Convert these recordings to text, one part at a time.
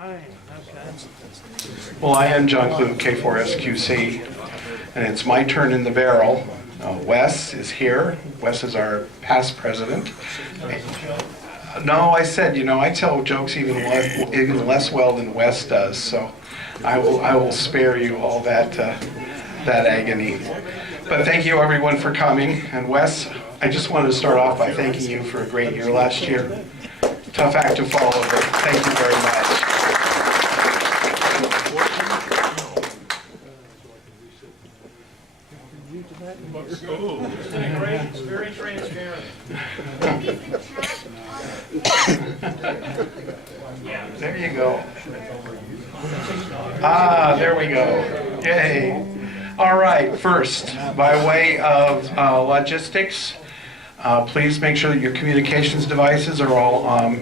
Hi, okay. Well, I am John Clue, K4SQC, and it's my turn in the barrel. Wes is here. Wes is our past president. No, I said, I tell jokes even less well than Wes does, so I will spare you all that agony. But thank you everyone for coming. And Wes, I just wanted to start off by thanking you for a great year last year. Tough act to follow, but thank you very much. It's very transparent. There you go. There we go. Yay. All right, first, by way of logistics, please make sure that your communications devices are all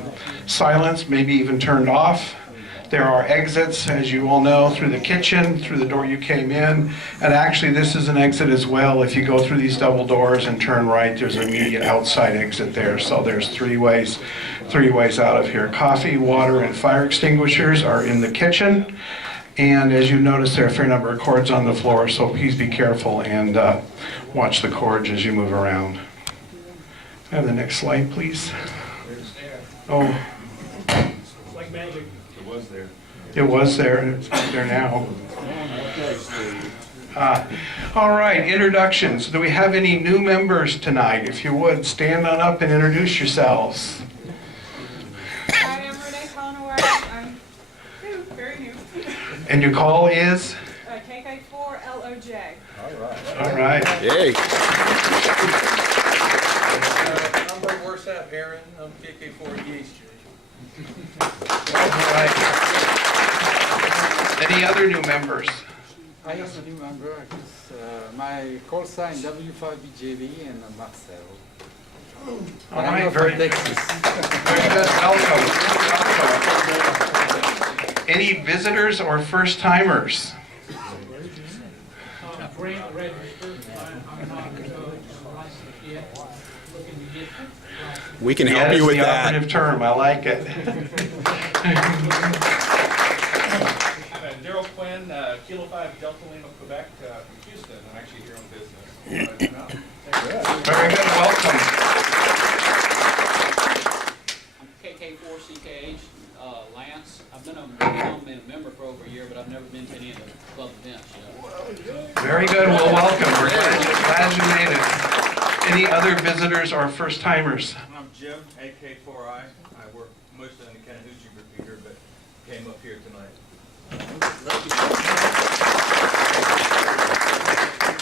silenced, maybe even turned off. There are exits, as you all know, through the kitchen, through the door you came in, and actually this is an exit as well. If you go through these double doors and turn right, there's an immediate outside exit there. So there's three ways out of here. Coffee, water, and fire extinguishers are in the kitchen. And as you notice, there are a fair number of cords on the floor, so please be careful and watch the cords as you move around. Have the next slide, please. Oh. It's like magic. It was there, and it's not there now. All right, introductions. Do we have any new members tonight? If you would, stand on up and introduce yourselves. Hi, I'm Renee Conaway. I'm new, very new. And your call is? KK4LOJ. All right. Yay. I'm Brett Warsap, Aaron. I'm KK4EHJ. All right. Any other new members? I am a new member. My call sign W5BJB and Marcel. All right, very good. Welcome. Any visitors or first timers? Grant registered. I'm not licensed yet. Looking to get. We can help you with the that. operative term. I like it. I'm Daryl Quinn, Kilo 5 Delta Lima, Quebec, from Houston. I'm actually here on business. Very good. Welcome. I'm KK4CKH, Lance. I've been a member for over a year, but I've never been to any of the club events yet. Very good. Well, welcome. We're glad you made it. Any other visitors or first timers? I'm Jim, AK4I. I work mostly in the Chattahoochee group here, but came up here tonight.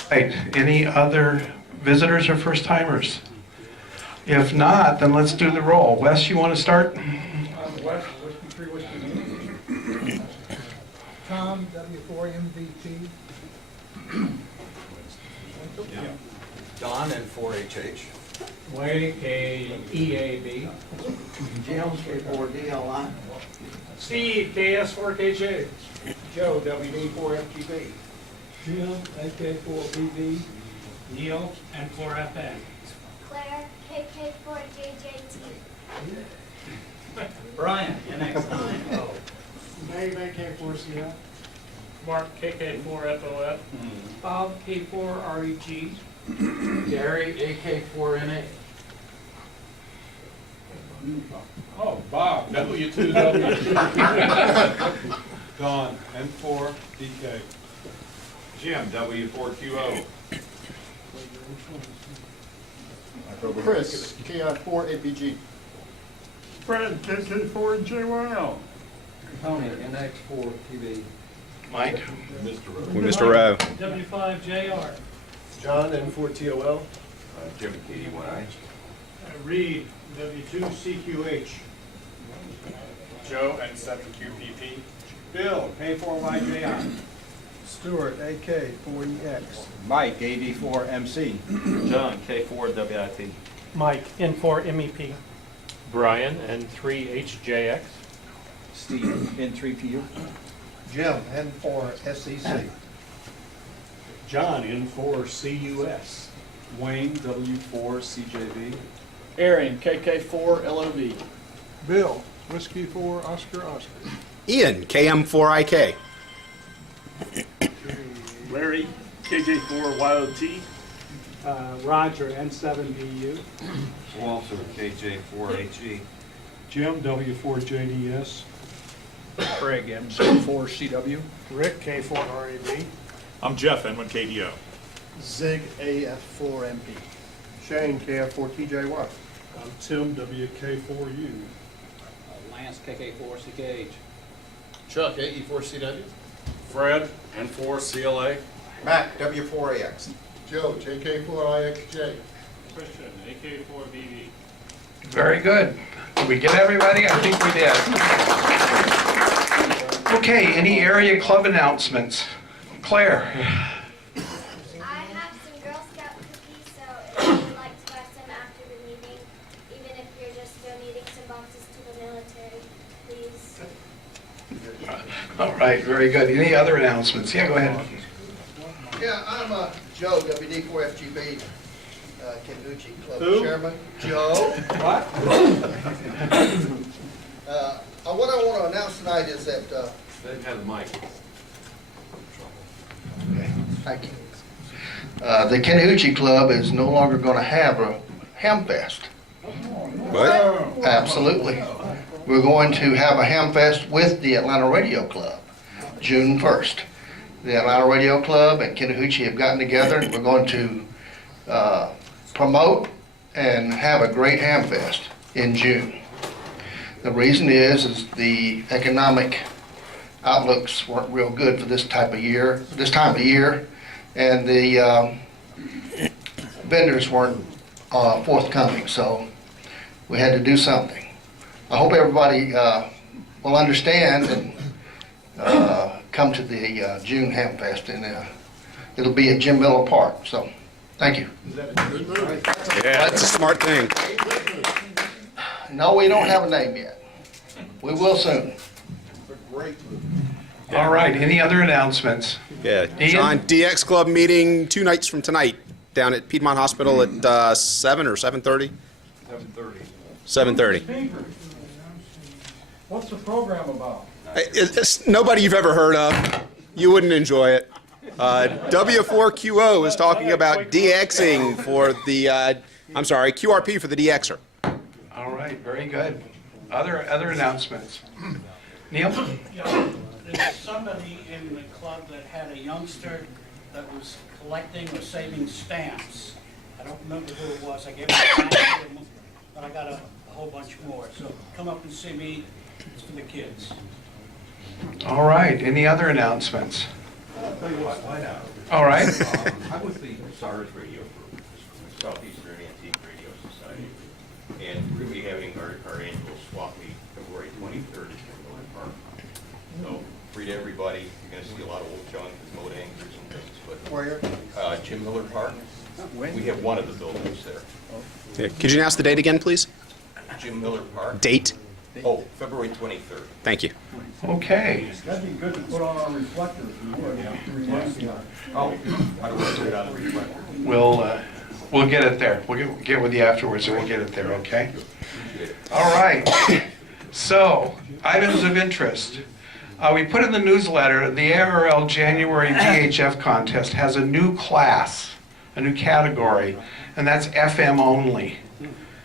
Right. Any other visitors or first timers? If not, then let's do the roll. Wes, you want to start? West, Whiskey 3, Whiskey 2. Tom, W4MVP. Don, N4HH. Wade, KEAB. Jim, K4DLI. Steve, KS4KJ. Joe, WD4FGB. Jim, AK4BB. Neil, N4FN. Claire, KK4JJT. Brian, NX9. Dave, AK4CF. Mark, KK4FOF. Bob, K4REG. Gary, AK4NA. Oh, Bob, W2W2. Don, N4DK. Jim, W4QO. Chris, KI4APG. Fred, KK4JYL. Tony, NX4PB. Mike? Mr. Rowe. W5JR. John, N4TOL. Jim, KD1I. Reed, W2CQH. Joe, N7QPP. Bill, K4YJI. Stuart, AK4EX. Mike, AD4MC. John, K4WIT. Mike, N4MEP. Brian, N3HJX. Steve, N3PU. Jim, N4SEC. John, N4CUS. Wayne, W4CJV. Aaron, KK4LOV. Bill, Whiskey 4 Oscar Oscar. Ian, KM4IK. Larry, KJ4YOT. Roger, N7BU. Walter, KJ4HE. Jim, W4JDS. Craig, M04CW. Rick, K4RAB. I'm Jeff, N1KDO. Zig, AF4MP. Shane, KF4TJY. I'm Tim, WK4U. Lance, KK4CKH. Chuck, AE4CW. Fred, N4CLA. Matt, W4AX. Joe, JK4IXJ. Christian, AK4BB. Very good. Did we get everybody? I think we did. Okay, any area club announcements? Claire? I have some Girl Scout cookies, so if you would like to buy some after the meeting, even if you're just donating some boxes to the military, please. All right, very good. Any other announcements? Yeah, go ahead. Yeah, I'm Joe, WD4FGB, Kentucky Club Who? Chairman. Joe. What? What I want to announce tonight is that, They have the mic. thank you. The Kentucky Club is no longer going to have a ham fest. What? Absolutely. We're going to have a ham fest with the Atlanta Radio Club, June 1st. The Atlanta Radio Club and Kentucky have gotten together, and we're going to promote and have a great ham fest in June. The reason is the economic outlooks weren't real good for this time of year, and the vendors weren't forthcoming, so we had to do something. I hope everybody will understand and come to the June Ham Fest, and it'll be at Jim Miller Park. So, thank you. Yeah, that's a smart thing. No, we don't have a name yet. We will soon. All right, any other announcements? Yeah, Ian? John, DX Club meeting 2 nights from tonight down at Piedmont Hospital at 7 or 7:30? 7:30. 7:30. What's the program about? It's nobody you've ever heard of. You wouldn't enjoy it. W4QO is talking about DXing for the, QRP for the DXer. All right, very good. Other announcements? Neil? There's somebody in the club that had a youngster that was collecting or saving stamps. I don't remember who it was. I gave him a time, but I got a whole bunch more. So come up and see me. It's for the kids. All right, any other announcements? I'll tell you what, why not? All right. I'm with the SARS Radio Group, Southeastern Antique Radio Society, and we're going to be having our annual swap meet February 23rd at Jim Miller Park. So, free to everybody. You're going to see a lot of old junk, remote anchors and things. But Where? Jim Miller Park. We have one of the buildings there. Yeah, could you announce the date again, please? Jim Miller Park. Date? Oh, February 23rd. Thank you. Okay. That'd be good to put on our reflectors. Oh, how do we put it on the reflector? We'll get it there. We'll get with you afterwards and we'll get it there, okay? All right. So, items of interest. We put in the newsletter, the ARL January VHF contest has a new class, a new category, and that's FM only.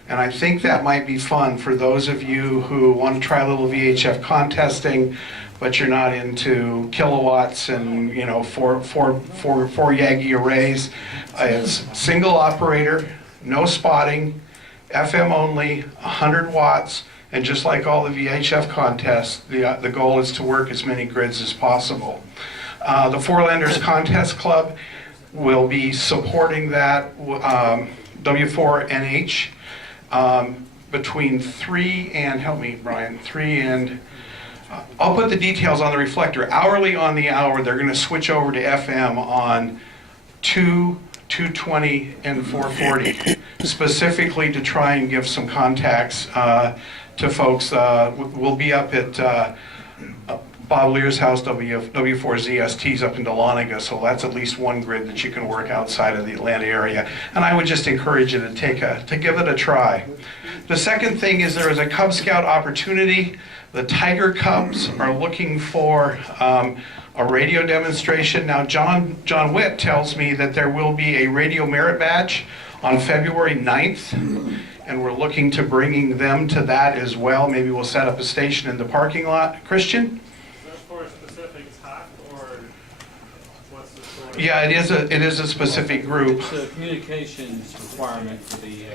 And I think that might be fun for those of you who want to try a little VHF contesting, but you're not into kilowatts and, you know, four Yagi arrays. It's single operator, no spotting, FM only, 100 watts, and just like all the VHF contests, the goal is to work as many grids as possible. The Four Lenders Contest Club will be supporting that W4NH. Between 3 and, help me Brian, 3 and, I'll put the details on the reflector. Hourly on the hour, they're going to switch over to FM on 2, 220, and 440, specifically to try and give some contacts to folks. We'll be up at Bob Lear's house, W4ZST's up in Dahlonega, so that's at least one grid that you can work outside of the Atlanta area. And I would just encourage you to give it a try. The second thing is there is a Cub Scout opportunity. The Tiger Cubs are looking for a radio demonstration. Now, John Witt tells me that there will be a radio merit badge on February 9th, and we're looking to bringing them to that as well. Maybe we'll set up a station in the parking lot. Christian? Is that for a specific talk, or what's the sort of? Yeah, it is a specific group. It's a communications requirement for the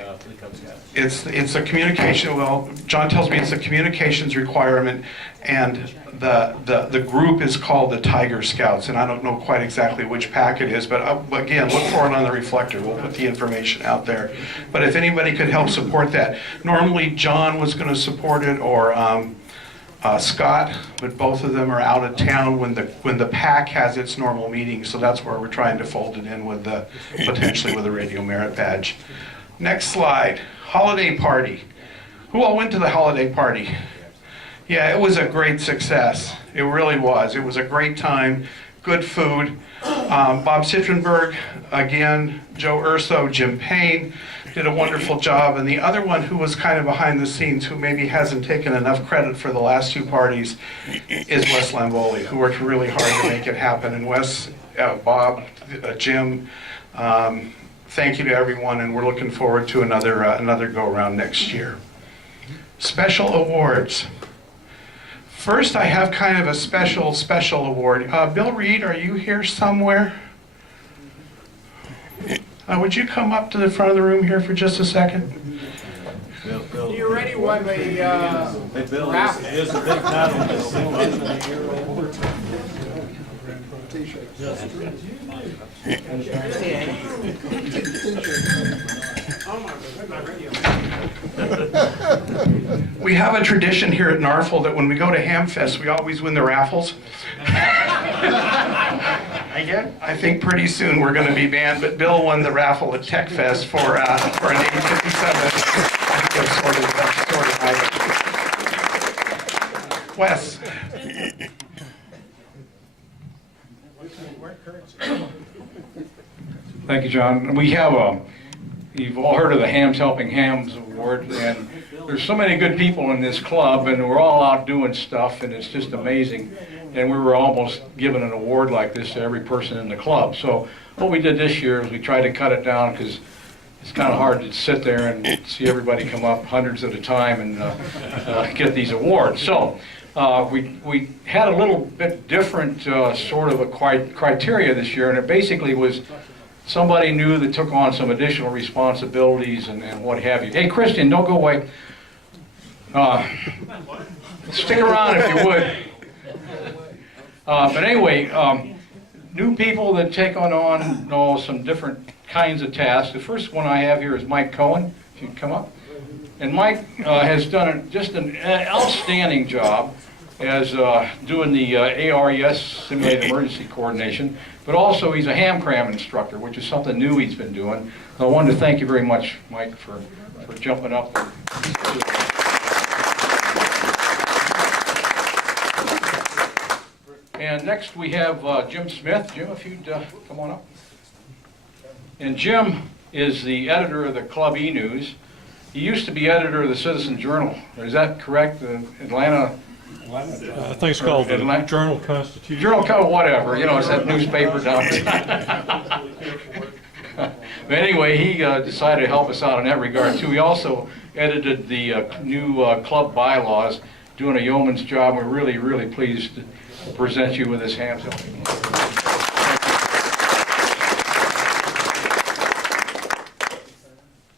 Cub Scouts. It's a communication, well, John tells me it's a communications requirement, and the group is called the Tiger Scouts, and I don't know quite exactly which pack it is, but again, look for it on the reflector. We'll put the information out there. But if anybody could help support that. Normally, John was going to support it, or Scott, but both of them are out of town when the pack has its normal meeting, so that's where we're trying to fold it in with potentially with a radio merit badge. Next slide. Holiday party. Who all went to the holiday party? Yeah, it was a great success. It really was. It was a great time, good food. Bob Citrenberg, again, Joe Urso, Jim Payne did a wonderful job. And the other one who was kind of behind the scenes, who maybe hasn't taken enough credit for the last two parties, is Wes Lamboli, who worked really hard to make it happen. And Wes, Bob, Jim, thank you to everyone, and we're looking forward to another go-around next year. Special awards. First, I have kind of a special award. Bill Reed, are you here somewhere? Would you come up to the front of the room here for just a second? You already won the raffle. Here's a big We have a tradition here at NFARL that when we go to Hamfest, we always win the raffles. I think pretty soon we're going to be banned, but Bill won the raffle at Tech Fest for an 857. I think that's sort of Wes. Thank you, John. We have you've all heard of the Hams Helping Hams Award, and there's so many good people in this club, and we're all out doing stuff, and it's just amazing. And we were almost giving an award like this to every person in the club. So what we did this year is we tried to cut it down, because it's kind of hard to sit there and see everybody come up hundreds at a time and get these awards. So we had a little bit different sort of a criteria this year, and it basically was somebody new that took on some additional responsibilities and what have you. Hey, Christian, don't go away. Stick around if you would. But anyway, new people that take on some different kinds of tasks. The first one I have here is Mike Cohen, if you'd come up. And Mike has done just an outstanding job as doing the ARES, Simulated Emergency Coordination, but also he's a ham cram instructor, which is something new he's been doing. I wanted to thank you very much, Mike, for jumping up. And next we have Jim Smith. Jim, if you'd come on up. And Jim is the editor of the Club E-News. He used to be editor of the Citizen Journal. Is that correct? Atlanta? I think it's called the Journal-Constitution. Journal, whatever. You know, it's that newspaper down there. But anyway, he decided to help us out in that regard, too. He also edited the new club bylaws, doing a yeoman's job. We're really, really pleased to present you with this ham helping.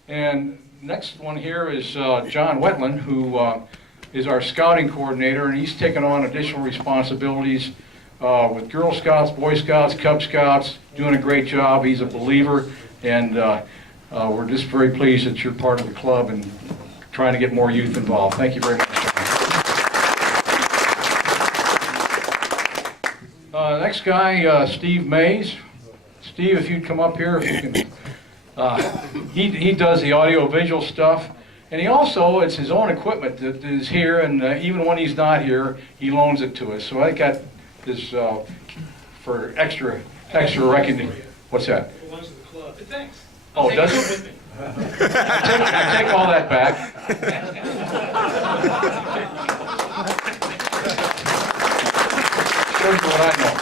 And next one here is John Wetland, who is our scouting coordinator, and he's taken on additional responsibilities with Girl Scouts, Boy Scouts, Cub Scouts, doing a great job. He's a believer, and we're just very pleased that you're part of the club and trying to get more youth involved. Thank you very much. Next guy, Steve Mays. Steve, if you'd come up here, if you can. He does the audio-visual stuff, And he also, it's his own equipment that is here, and even when he's not here, he loans it to us. So I got this for extra recognition. What's that? It belongs to the club. Thanks. Oh, does it? I take all that back. Shows you what I know.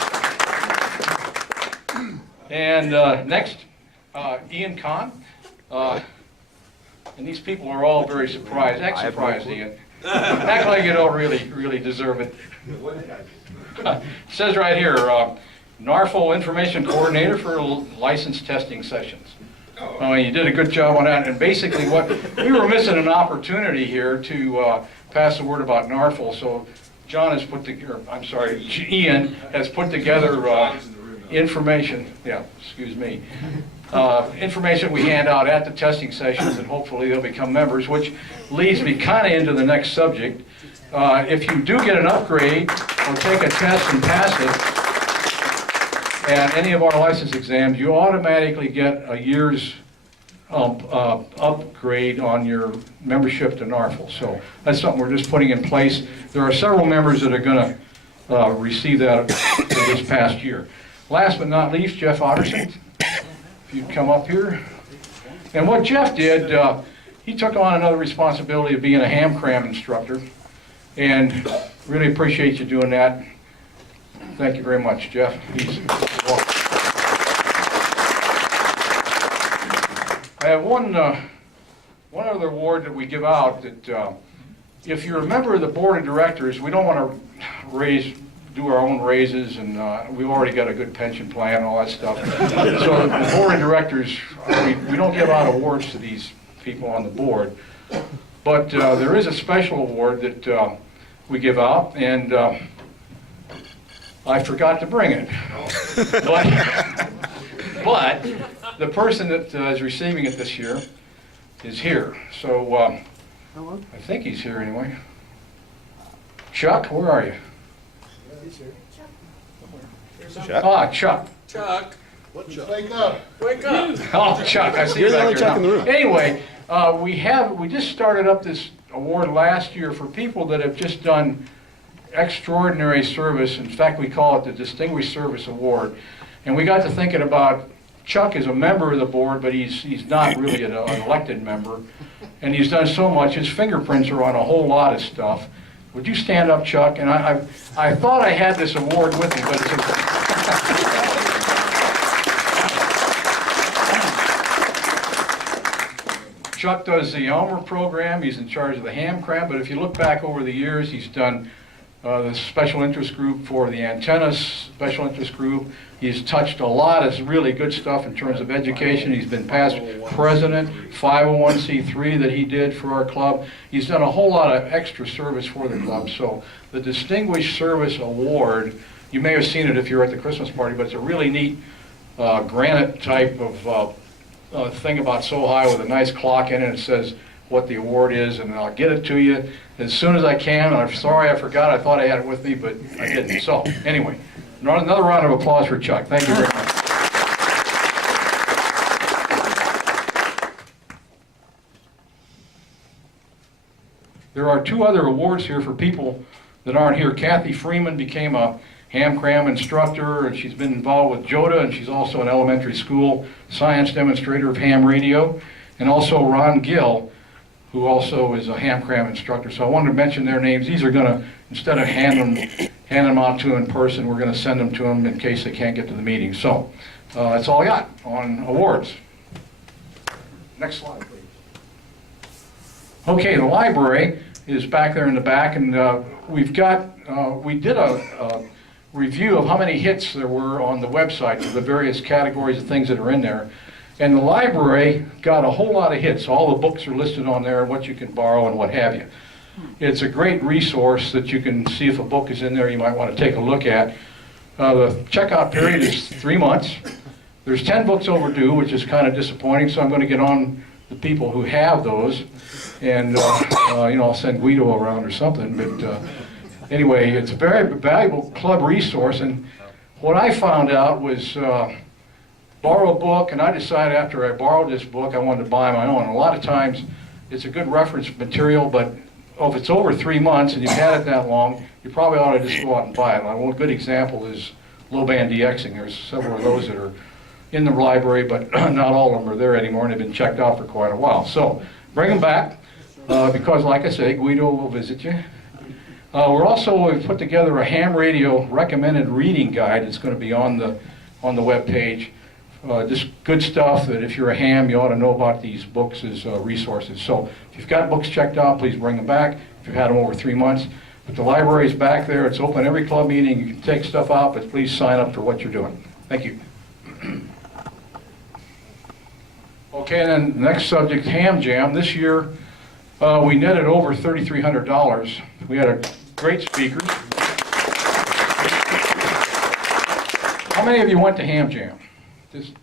And next, Ian Kahn. And these people are all very surprised. Act surprised, Ian. Act like you don't really deserve it. It says right here, NARFL Information Coordinator for License Testing Sessions. You did a good job on that. And basically what, we were missing an opportunity here to pass the word about NARFL. So John has put together, I'm sorry, Ian has put together information, information we hand out at the testing sessions, and hopefully they'll become members, which leads me kind of into the next subject. If you do get an upgrade or take a test and pass it at any of our license exams, you automatically get a year's upgrade on your membership to NARFL. So that's something we're just putting in place. There are several members that are going to receive that for this past year. Last but not least, Jeff Otterson, if you'd come up here. And what Jeff did, he took on another responsibility of being a ham cram instructor, and really appreciate you doing that. Thank you very much, Jeff. I have one other award that we give out that if you're a member of the board of directors, we don't want to do our own raises, and we've already got a good pension plan and all that stuff. So the board of directors, we don't give out awards to these people on the board. But there is a special award that we give out, and I forgot to bring it. But the person that is receiving it this year is here. So I think he's here anyway. Chuck, where are you? Chuck? Ah, Chuck. Chuck. What, Chuck? Wake up. Wake up. Oh, Chuck, I see you You're the back only there Chuck in the now. room. Anyway, we just started up this award last year for people that have just done extraordinary service. In fact, we call it the Distinguished Service Award. And we got to thinking about Chuck is a member of the board, but he's not really an elected member. And he's done so much. His fingerprints are on a whole lot of stuff. Would you stand up, Chuck? And I thought I had this award with me, but it's Chuck does the Elmer program. He's in charge of the ham cram, but if you look back over the years, he's done the special interest group for the antennas special interest group. He's touched a lot of really good stuff in terms of education. He's been past president, 501c3 that he did for our club. He's done a whole lot of extra service for the club. So the Distinguished Service Award, you may have seen it if you're at the Christmas party, but it's a really neat granite type of thing about so high with a nice clock in it. It says what the award is, and I'll get it to you as soon as I can. I'm sorry I forgot. I thought I had it with me, but I didn't. So anyway, another round of applause for Chuck. Thank you very much. There are two other awards here for people that aren't here. Kathy Freeman became a ham cram instructor, and she's been involved with JOTA, and she's also an elementary school science demonstrator of ham radio. And also Ron Gill, who also is a ham cram instructor. So I wanted to mention their names. These are going to, instead of hand them out to them in person, we're going to send them to them in case they can't get to the meeting. So that's all I got on awards. Next slide, please. Okay, the library is back there in the back, and we did a review of how many hits there were on the website for the various categories of things that are in there. And the library got a whole lot of hits. All the books are listed on there and what you can borrow and what have you. It's a great resource that you can see if a book is in there you might want to take a look at. The checkout period is 3 months. There's 10 books overdue, which is kind of disappointing, so I'm going to get on the people who have those. And, I'll send Guido around or something. But anyway, it's a very valuable club resource. And what I found out was borrow a book, and I decided after I borrowed this book I wanted to buy my own. A lot of times it's a good reference material, but if it's over 3 months and you've had it that long, you probably ought to just go out and buy it. One good example is low-band DXing. There's several of those that are in the library, but not all of them are there anymore, and they've been checked out for quite a while. So bring them back, because like I say, Guido will visit you. We've put together a ham radio recommended reading guide that's going to be on the web page. Just good stuff that if you're a ham, you ought to know about these books as resources. So if you've got books checked out, please bring them back. If you've had them over 3 months. But the library is back there. It's open every club meeting. You can take stuff out, but please sign up for what you're doing. Thank you. Okay, and then next subject, Ham Jam. This year, we netted over $3,300. We had a great speakers. How many of you went to Ham Jam? Just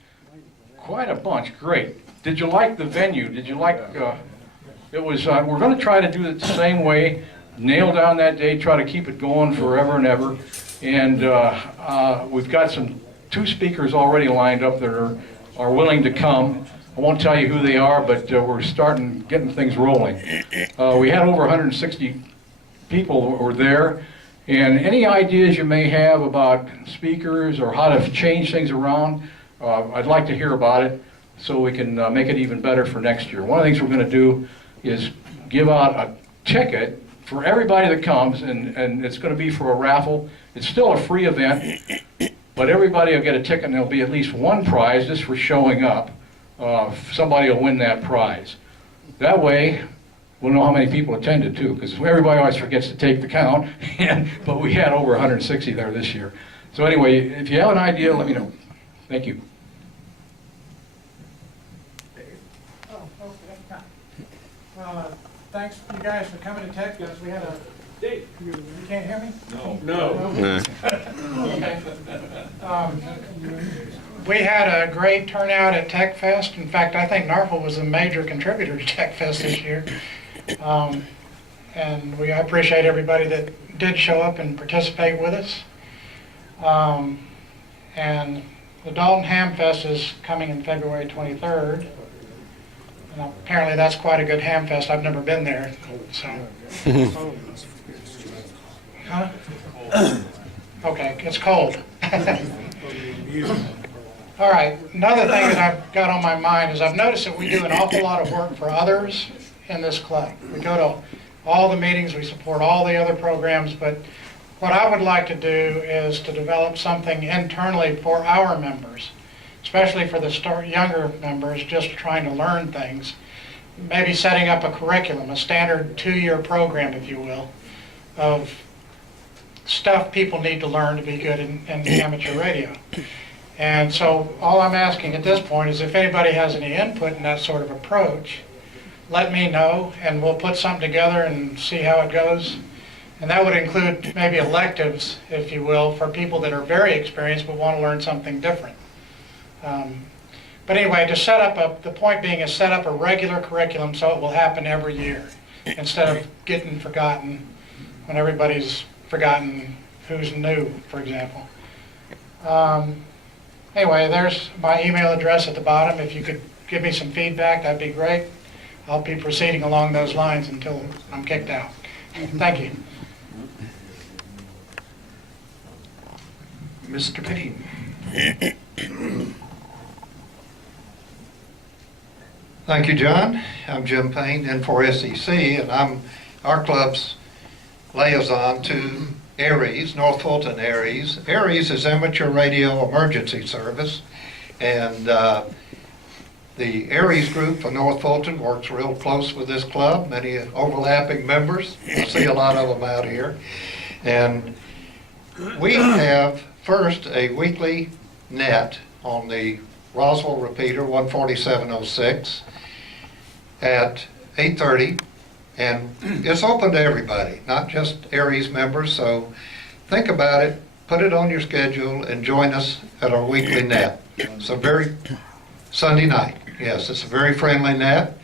quite a bunch. Great. Did you like the venue? Did you like? It was. We're going to try to do it the same way. Nail down that day. Try to keep it going forever and ever. And we've got 2 speakers already lined up that are willing to come. I won't tell you who they are, but we're getting things rolling. We had over 160 people were there, and any ideas you may have about speakers or how to change things around, I'd like to hear about it so we can make it even better for next year. One of the things we're going to do is give out a ticket for everybody that comes, and it's going to be for a raffle. It's still a free event, but everybody will get a ticket, and there'll be at least one prize just for showing up. Somebody will win that prize. That way, we'll know how many people attended too, because everybody always forgets to take the count, but we had over 160 there this year. So anyway, if you have an idea, let me know. Thank you. Thanks you guys for coming to Tech Guns. We had a date. You can't hear me? No. Okay. We had a great turnout at Tech Fest. In fact, I think NARFL was a major contributor to Tech Fest this year. And I appreciate everybody that did show up and participate with us. And the Dalton Ham Fest is coming in February 23rd. And apparently that's quite a good ham fest. I've never been there, so. Huh? Okay, it's cold. All right, another thing that I've got on my mind is I've noticed that we do an awful lot of work for others in this club. We go to all the meetings, we support all the other programs, but what I would like to do is to develop something internally for our members, especially for the younger members just trying to learn things. Maybe setting up a curriculum, a standard 2-year program, if you will, of stuff people need to learn to be good in amateur radio. And so all I'm asking at this point is if anybody has any input in that sort of approach, let me know and we'll put something together and see how it goes. And that would include maybe electives, if you will, for people that are very experienced but want to learn something different. But anyway, to set up the point being is set up a regular curriculum so it will happen every year instead of getting forgotten when everybody's forgotten who's new, for example. Anyway, there's my email address at the bottom. If you could give me some feedback, that'd be great. I'll be proceeding along those lines until I'm kicked out. Thank you. Mr. Payne. Thank you, John. I'm Jim Payne, N4SEC, and I'm our club's liaison to ARES, North Fulton ARES. ARES is Amateur Radio Emergency Service, and the ARES group for North Fulton works real close with this club, many overlapping members. I see a lot of them out here. And we have first a weekly net on the Roswell repeater 14706 at 8:30, and it's open to everybody, not just ARES members, so think about it, put it on your schedule, and join us at our weekly net. So Sunday night, yes, it's a very friendly net,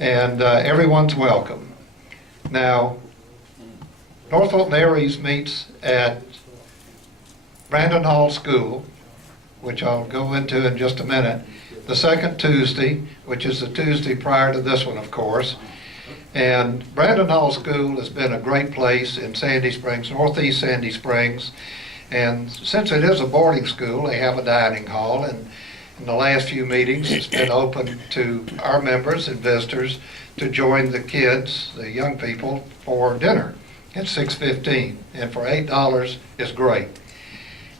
and everyone's welcome. Now, North Fulton ARES meets at Brandon Hall School, which I'll go into in just a minute, the second Tuesday, which is the Tuesday prior to this one, of course. And Brandon Hall School has been a great place in Sandy Springs, northeast Sandy Springs. And since it is a boarding school, they have a dining hall. And in the last few meetings, it's been open to our members and visitors to join the kids, the young people, for dinner at 6:15. And for $8 is great.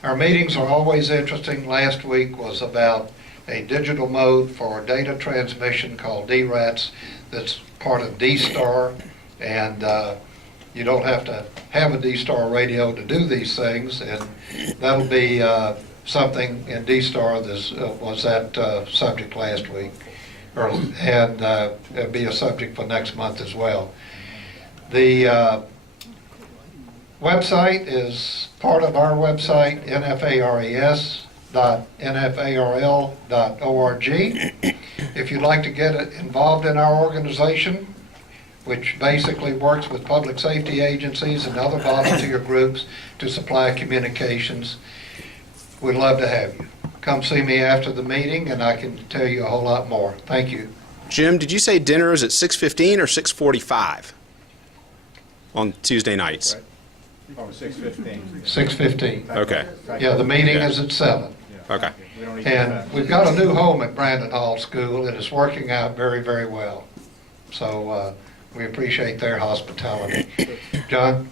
Our meetings are always interesting. Last week was about a digital mode for data transmission called DRATS that's part of D-Star, and you don't have to have a D-Star radio to do these things, and that'll be something in D-Star that was that subject last week, and it'll be a subject for next month as well. The website is part of our website, NFARES.NFARL.org. If you'd like to get involved in our organization, which basically works with public safety agencies and other volunteer groups to supply communications, we'd love to have you. Come see me after the meeting and I can tell you a whole lot more. Thank you. Jim, did you say dinner is at 6:15 or 6:45 on Tuesday nights? Right. Oh, 6:15. 6:15. Okay. Yeah, the meeting Yeah. is at 7. Okay. We don't need And we've got a new home at Brandon Hall School and it's working out very, very well. So we appreciate their hospitality. John?